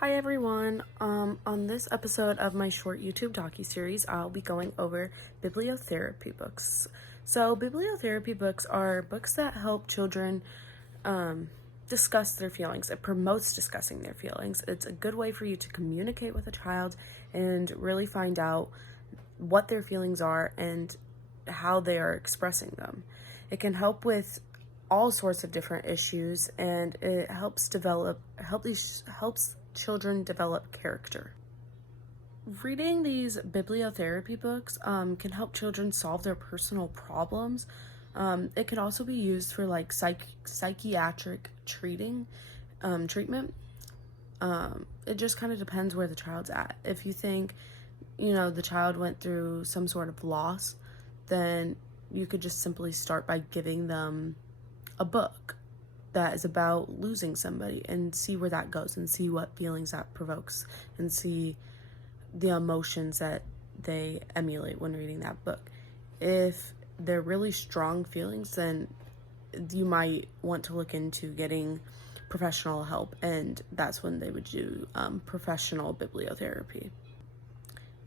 Hi everyone. On this episode of my short YouTube docuseries, I'll be going over bibliotherapy books. So, bibliotherapy books are books that help children discuss their feelings. It promotes discussing their feelings. It's a good way for you to communicate with a child and really find out what their feelings are and how they are expressing them. It can help with all sorts of different issues, and it helps children develop character. Reading these bibliotherapy books can help children solve their personal problems. It can also be used for like psychiatric treatment. It just kind of depends where the child's at. If you think, the child went through some sort of loss, then you could just simply start by giving them a book that is about losing somebody and see where that goes and see what feelings that provokes and see the emotions that they emulate when reading that book. If they're really strong feelings, then you might want to look into getting professional help, and that's when they would do professional bibliotherapy.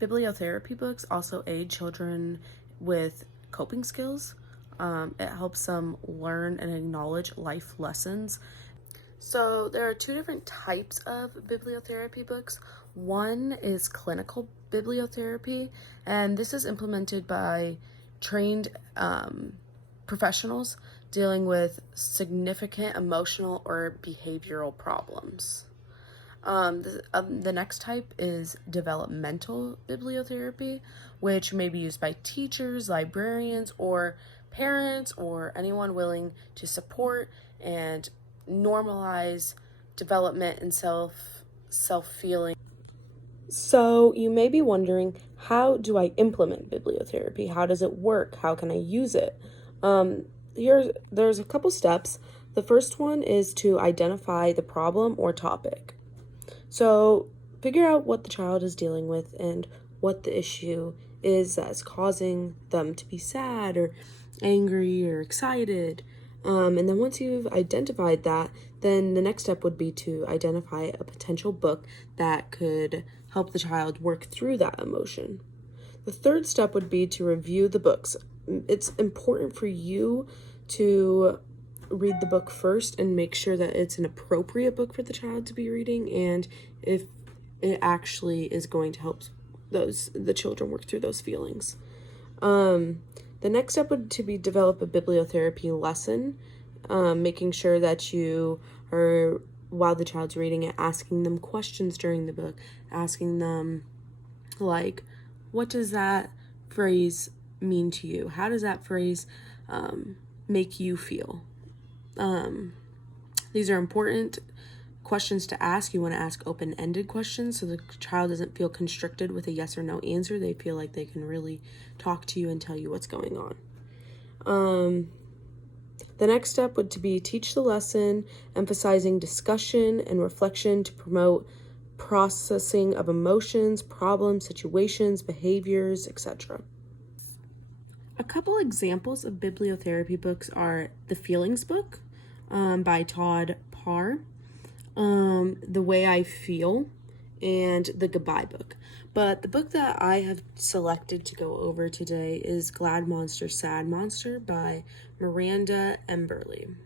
Bibliotherapy books also aid children with coping skills. It helps them learn and acknowledge life lessons. So there are two different types of bibliotherapy books. One is clinical bibliotherapy, and this is implemented by trained professionals dealing with significant emotional or behavioral problems. The next type is developmental bibliotherapy, which may be used by teachers, librarians, or parents, or anyone willing to support and normalize development and self-feeling. So you may be wondering, how do I implement bibliotherapy? How does it work? How can I use it? There's a couple steps. The first one is to identify the problem or topic. So figure out what the child is dealing with and what the issue is that's causing them to be sad or angry or excited. And then once you've identified that, then the next step would be to identify a potential book that could help the child work through that emotion. The third step would be to review the books. It's important for you to read the book first and make sure that it's an appropriate book for the child to be reading, and if it actually is going to help the children work through those feelings. The next step would to be develop a bibliotherapy lesson, making sure that you are, while the child's reading it, asking them questions during the book, asking them like, what does that phrase mean to you? How does that phrase make you feel? These are important questions to ask. You want to ask open-ended questions so the child doesn't feel constricted with a yes or no answer. They feel like they can really talk to you and tell you what's going on. The next step would to be teach the lesson, emphasizing discussion and reflection to promote processing of emotions, problems, situations, behaviors, etc. A couple examples of bibliotherapy books are The Feelings Book by Todd Parr, The Way I Feel, and The Goodbye Book. But the book that I have selected to go over today is Glad Monster, Sad Monster by Miranda Emberley.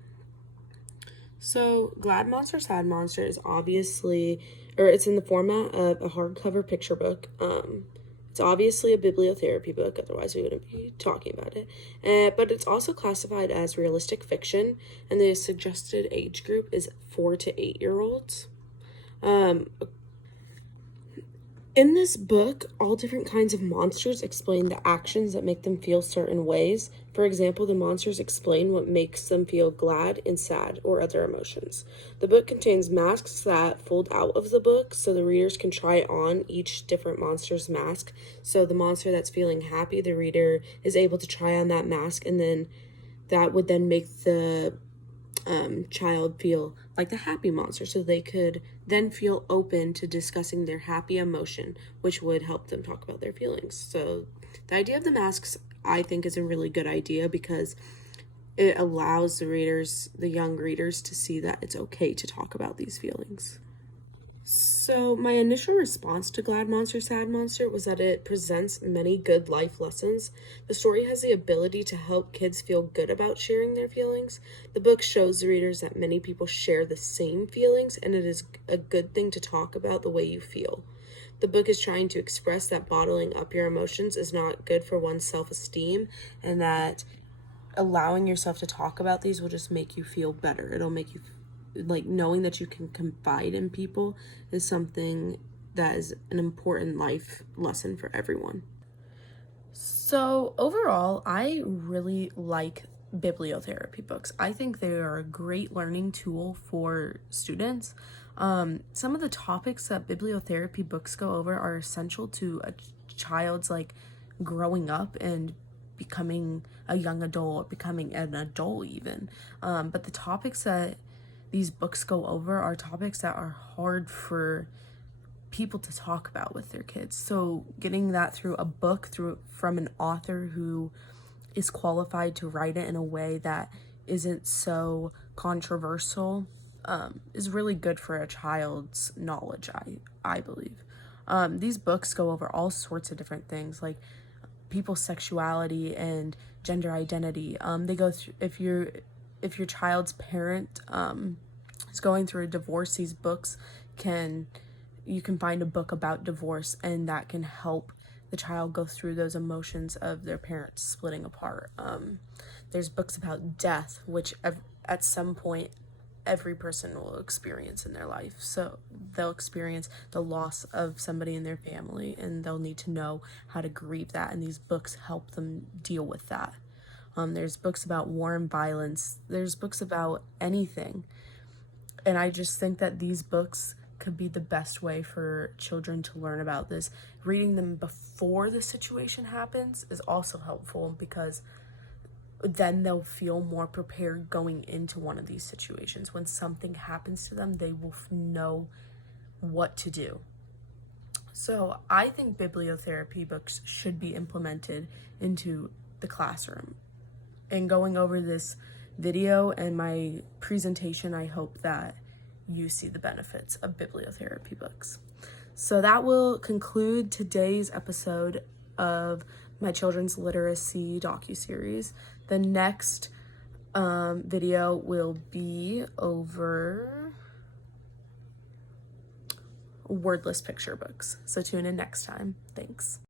So Glad Monster, Sad Monster is it's in the format of a hardcover picture book. It's obviously a bibliotherapy book, otherwise we wouldn't be talking about it. But it's also classified as realistic fiction, and the suggested age group is 4 to 8-year-olds. In this book, all different kinds of monsters explain the actions that make them feel certain ways. For example, the monsters explain what makes them feel glad and sad or other emotions. The book contains masks that fold out of the book so the readers can try on each different monster's mask. So the monster that's feeling happy, the reader is able to try on that mask, and then that would then make the child feel like the happy monster, so they could then feel open to discussing their happy emotion, which would help them talk about their feelings. So the idea of the masks, I think, is a really good idea because it allows the young readers to see that it's okay to talk about these feelings. So, my initial response to Glad Monster, Sad Monster was that it presents many good life lessons. The story has the ability to help kids feel good about sharing their feelings. The book shows the readers that many people share the same feelings, and it is a good thing to talk about the way you feel. The book is trying to express that bottling up your emotions is not good for one's self esteem, and that allowing yourself to talk about these will just make you feel better. It'll make you like knowing that you can confide in people is something that is an important life lesson for everyone. So, overall, I really like bibliotherapy books. I think they are a great learning tool for students. Some of the topics that bibliotherapy books go over are essential to a child's like growing up and becoming a young adult, becoming an adult even. But the topics that these books go over are topics that are hard for people to talk about with their kids. So getting that through a book through from an author who is qualified to write it in a way that isn't so controversial is really good for a child's knowledge, I believe. These books go over all sorts of different things like people's sexuality and gender identity. They go through if your child's parent is going through a divorce, these books can you can find a book about divorce, and that can help the child go through those emotions of their parents splitting apart. There's books about death, which at some point every person will experience in their life. So they'll experience the loss of somebody in their family, and they'll need to know how to grieve that, and these books help them deal with that. There's books about war and violence. There's books about anything. And I just think that these books could be the best way for children to learn about this. Reading them before the situation happens is also helpful because then they'll feel more prepared going into one of these situations. When something happens to them, they will know what to do. So I think bibliotherapy books should be implemented into the classroom. And going over this video and my presentation, I hope that you see the benefits of bibliotherapy books. So that will conclude today's episode of my children's literacy docuseries. The next video will be over wordless picture books. So tune in next time. Thanks.